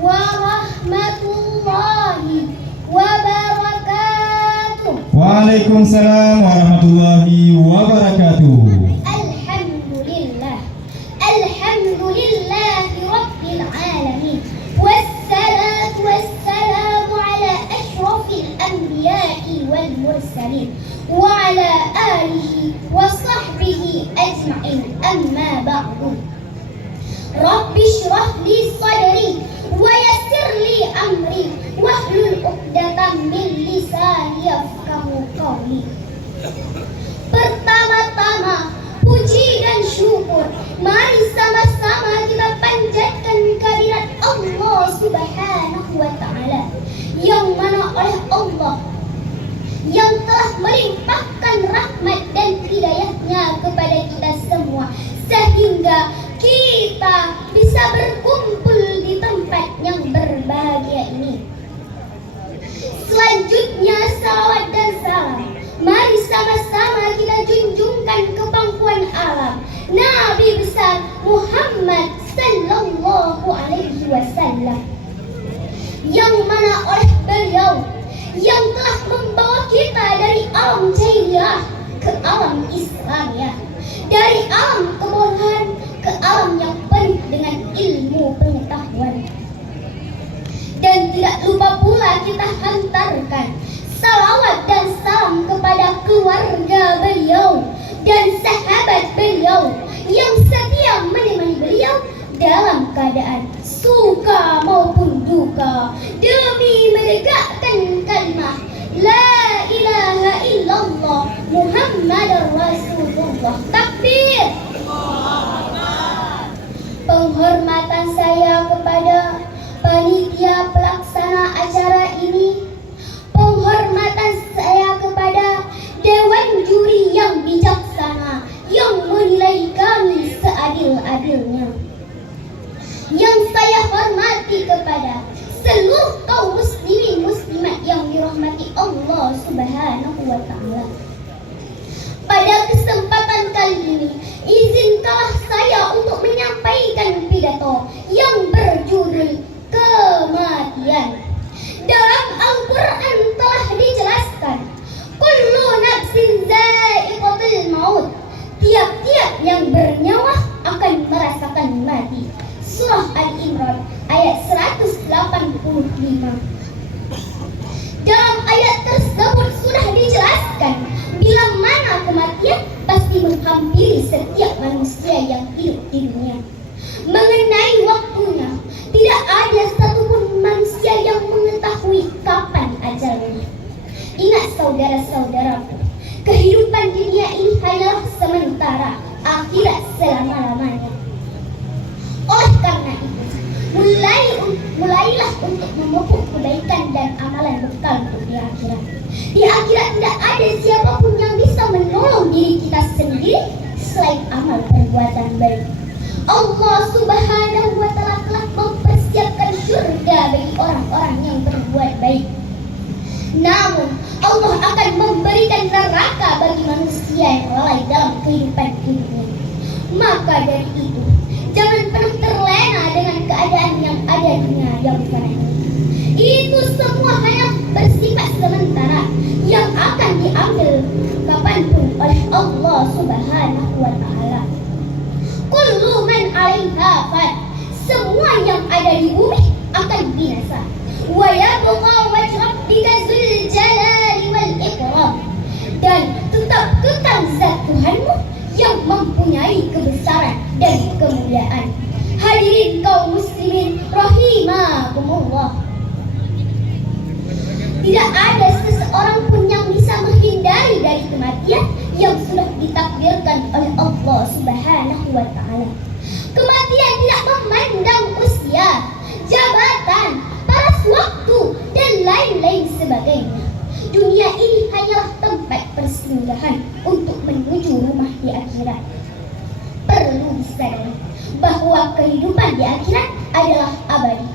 warahmatullahi wabarakatuh. Waalaikumsalam warahmatullahi wabarakatuh. Alhamdulillahi rabbil alamin. Wassalatu wassalamu ala asyrafil anbiya'i wal mursalin wa ala alihi wa sahbihi ajma'in, amma ba'du. Rabbi shrah li sadri wa yassir li amri wahlul 'uqdatam min lisani yafqahu qawli. Pertama-tama puji dan syukur mari sama-sama kita panjatkan kehadirat Allah Subhanahu wa taala, yang mana oleh Allah yang telah melimpahkan rahmat dan hidayahnya kepada kita semua, sehingga kita bisa berkumpul di tempat yang berbahagia ini. Selanjutnya salawat dan salam mari sama-sama kita junjungkan ke pangkuan alam Nabi besar Muhammad sallallahu alaihi wasallam, yang mana oleh beliau yang telah membawa kita dari alam jahiliyah ke alam Islamiyah, dari alam kebodohan ke alam yang penuh dengan ilmu pengetahuan. Dan tidak lupa pula kita hantarkan salawat dan salam kepada keluarga beliau dan sahabat beliau yang setia menemani beliau dalam keadaan suka maupun duka demi menegakkan kalimat la ilaha illallah Muhammadar Rasulullah. Takbir. Penghormatan saya kepada panitia pelaksana acara ini, penghormatan saya kepada dewan juri yang bijaksana yang menilai kami seadil-adilnya, yang saya hormati kepada seluruh kaum muslimin muslimat yang dirahmati Allah Subhanahu wa taala. Pada kesempatan kali ini, izinkanlah saya untuk menyampaikan pidato yang berjudul kematian. Dalam Al-Quran telah dijelaskan, kullu nafsin za'iqatul maut, tiap-tiap yang bernyawa akan merasakan mati. Surah Al-Imran ayat 185. Dalam ayat tersebut sudah dijelaskan bila mana kematian pasti menghampiri setiap manusia yang hidup di dunia. Mengenai waktunya, tidak ada satupun manusia yang mengetahui kapan ajalnya. Ingat saudara-saudaraku, kehidupan dunia ini hanyalah sementara, akhirat selama-lamanya. Oleh karena itu, mulailah untuk memupuk kebaikan dan amalan bekal untuk di akhirat. Di akhirat tidak ada siapapun yang bisa menolong diri kita sendiri selain amal perbuatan baik. Allah Subhanahu wa taala telah mempersiapkan surga bagi orang-orang yang berbuat baik. Namun Allah akan memberikan neraka bagi manusia yang lalai dalam kehidupan hidupnya. Maka dari itu, jangan pernah terlena dengan keadaan yang ada di dunia yang sana ini. Itu semua hanya bersifat sementara yang akan diambil kapanpun oleh Allah Subhanahu wa taala. Kullu man 'alaiha fan, semua yang ada di bumi akan binasa. Wa yabqa wajhu rabbika dzul jalali wal ikram, dan tetap kekal zat Tuhanmu yang mempunyai kebesaran dan kemuliaan. Hadirin kaum muslimin rahimakumullah, tidak ada seseorang pun yang bisa menghindari dari kematian yang sudah ditakdirkan oleh Allah Subhanahu wa taala. Kematian tidak memandang usia, jabatan, paras waktu, dan lain-lain sebagainya. Dunia ini hanyalah tempat persinggahan untuk menuju rumah di akhirat. Perlu disadari bahwa kehidupan di akhirat adalah abadi.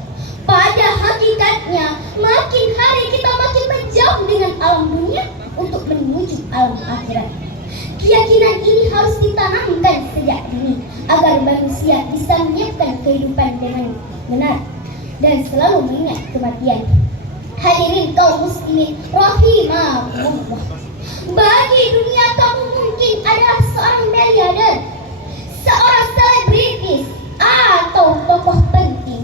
Pada hakikatnya, makin hari kita makin menjauh dengan alam dunia untuk menuju alam akhirat. Keyakinan ini harus ditanamkan sejak dini agar manusia bisa menyiapkan kehidupan dengan benar. dan selalu mengingat kematian. Hadirin kaum muslimin rahimakumullah. Bagi dunia kamu mungkin adalah seorang miliarder, seorang selebritis, atau tokoh penting.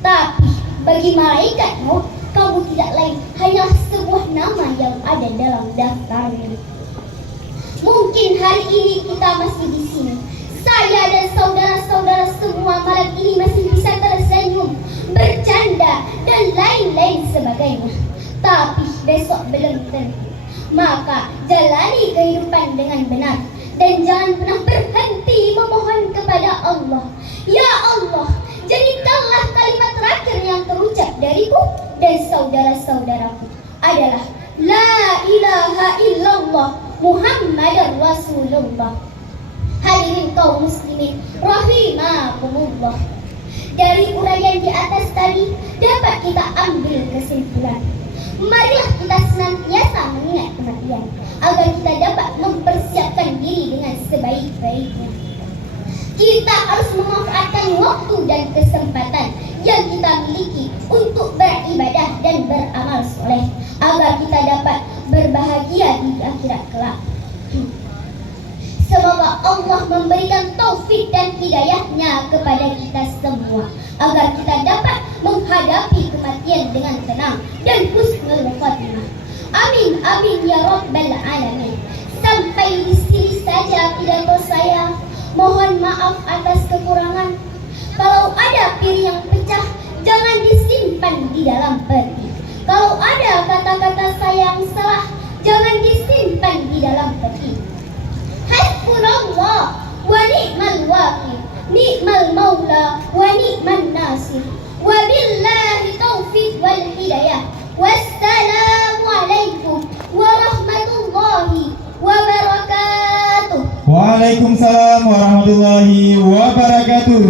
Tapi bagi malaikat maut, kamu tidak lain hanyalah sebuah nama yang ada dalam daftarnya. Mungkin hari ini kita masih di sini. Saya dan saudara-saudara semua malam ini masih bisa tersenyum, bercanda, dan lain-lain sebagainya. Tapi besok belum tentu. Maka jalani kehidupan dengan benar dan jangan pernah berhenti memohon kepada Allah. Ya Allah, jadikanlah kalimat terakhir yang terucap dariku dan saudara-saudaraku adalah La ilaha illallah Muhammadar Rasulullah. Hadirin kaum muslimin rahimakumullah. Dari uraian di atas tadi dapat kita ambil kesimpulan. Marilah kita senantiasa mengingat kematian agar kita dapat mempersiapkan diri dengan sebaik-baiknya. Kita harus memanfaatkan waktu dan kesempatan yang kita miliki untuk beribadah dan beramal soleh agar kita dapat berbahagia di akhirat kelak. Semoga Allah memberikan taufik dan hidayahnya kepada kita semua agar kita dapat menghadapi kematian dengan tenang dan husnul khatimah. Amin amin ya rabbal alamin. Sampai di sini saja pidato saya. Mohon maaf atas kekurangan. Kalau ada piring yang pecah, jangan disimpan di dalam peti. Kalau ada kata-kata saya yang salah, jangan disimpan di dalam peti. Hasbunallah wa ni'mal wakil, ni'mal maula wa ni'man nasir. Wabillahi taufiq wal hidayah. Wassalamualaikum warahmatullahi wabarakatuh. Waalaikumsalam warahmatullahi wabarakatuh.